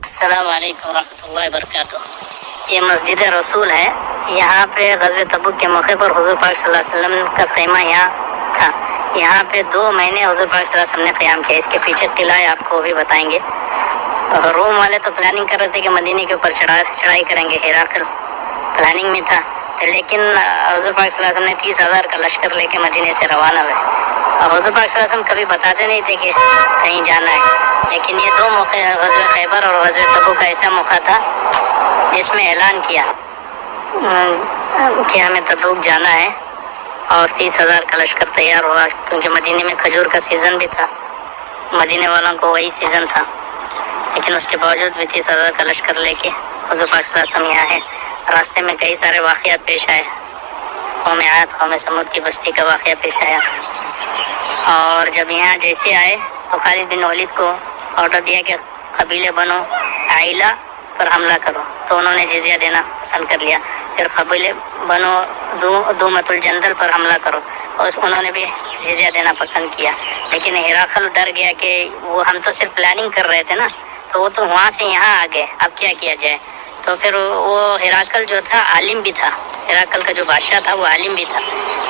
السلام علیکم ورحمۃ اللہ وبرکاتہ۔ یہ مسجد رسول ہے۔ یہاں پہ غزوہ تبوک کے موقع پر حضور پاک صلی اللہ علیہ وسلم کا خیمہ یہاں تھا۔ یہاں پہ 2 مہینے حضور پاک صلی اللہ علیہ وسلم نے قیام کیا۔ اس کے پیچھے قلعہ ہے، آپ کو بھی بتائیں گے۔ روم والے تو پلاننگ کر رہے تھے کہ مدینے کے اوپر چڑھائی کریں گے، ہراقل پلاننگ میں تھا، لیکن حضور پاک صلی اللہ علیہ وسلم نے 30,000 کا لشکر لے کے مدینے سے روانہ ہوئے۔ اور حضور پاک صلی اللہ علیہ وسلم کبھی بتاتے نہیں تھے کہ کہیں جانا ہے، لیکن یہ 2 موقع غزوہ خیبر اور غزوہ تبوک کا ایسا موقع تھا جس میں اعلان کیا کہ ہمیں تبوک جانا ہے، اور 30,000 کا لشکر تیار ہوا، کیونکہ مدینے میں کھجور کا سیزن بھی تھا، مدینے والوں کو وہی سیزن تھا، لیکن اس کے باوجود بھی 30,000 کا لشکر لے کے حضور پاک صلی اللہ علیہ وسلم یہاں ہے۔ راستے میں کئی سارے واقعات پیش آئے، قوم عاد قوم سمود کی بستی کا واقعہ پیش آیا، اور جب یہاں جیسے آئے تو خالد بن ولید کو آرڈر دیا کہ قبیلے بنو عائلہ پر حملہ کرو، تو انہوں نے جزیہ دینا پسند کر لیا۔ پھر قبیلے بنو دومت الجندل پر حملہ کرو، اور انہوں نے بھی جزیہ دینا پسند کیا، لیکن ہراقل ڈر گیا کہ وہ ہم تو صرف پلاننگ کر رہے تھے نا، تو وہ تو وہاں سے یہاں آ گئے، اب کیا کیا جائے؟ تو پھر وہ ہراقل جو تھا عالم بھی تھا، ہراقل کا جو بادشاہ تھا وہ عالم بھی تھا،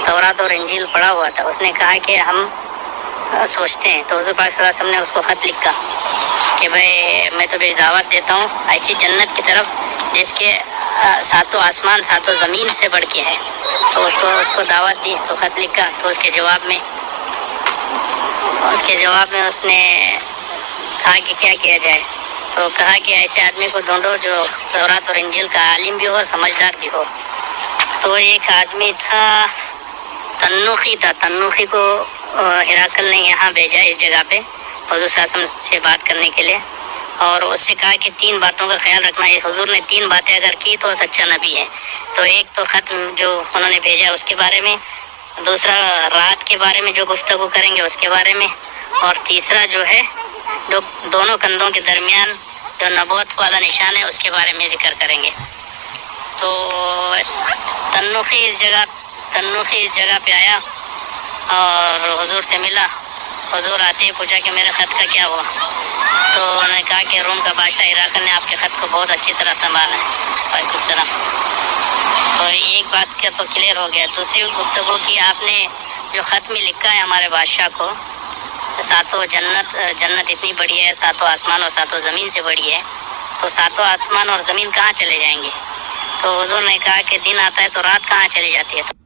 تورات اور انجیل پڑھا ہوا تھا۔ اس نے کہا کہ ہم سوچتے ہیں، تو حضور پاک صلی اللہ علیہ وسلم نے اس کو خط لکھا کہ بھائی میں تمہیں دعوت دیتا ہوں ایسی جنت کی طرف جس کے 7 آسمان 7 زمین سے بڑھ کے ہے، تو اس کو دعوت دی، تو خط لکھا، تو اس کے جواب میں اس نے کہا کہ کیا کیا جائے، تو کہا کہ ایسے آدمی کو ڈھونڈو جو تورات اور انجیل کا عالم بھی ہو، سمجھدار بھی ہو۔ تو ایک آدمی تھا، تنوخی کو ہراقل نے یہاں بھیجا اس جگہ پہ حضور صلی اللہ علیہ وسلم سے بات کرنے کے لیے، اور اس سے کہا کہ 3 باتوں کا خیال رکھنا ہے، حضور نے 3 باتیں اگر کی تو سچا نبی ہے۔ تو ایک تو خط جو انہوں نے بھیجا اس کے بارے میں، دوسرا رات کے بارے میں جو گفتگو کریں گے اس کے بارے میں، اور تیسرا جو ہے دونوں کندھوں کے درمیان جو نبوت والا نشان ہے اس کے بارے میں ذکر کریں گے۔ تو تنوخی اس جگہ پہ آیا اور حضور سے ملا۔ حضور آتے ہی پوچھا کہ میرے خط کا کیا ہوا، تو انہوں نے کہا کہ روم کا بادشاہ ہراقل نے آپ کے خط کو بہت اچھی طرح سنبھالا ہے۔ وعلیکم السلام۔ تو ایک بات کا تو کلیئر ہو گیا۔ دوسری گفتگو کی آپ نے جو خط میں لکھا ہے ہمارے بادشاہ کو، 7 جنت اتنی بڑی ہے، 7 آسمان اور 7 زمین سے بڑی ہے، تو 7 آسمان اور زمین کہاں چلے جائیں گے؟ تو حضور نے کہا کہ دن آتا ہے تو رات کہاں چلی جاتی ہے؟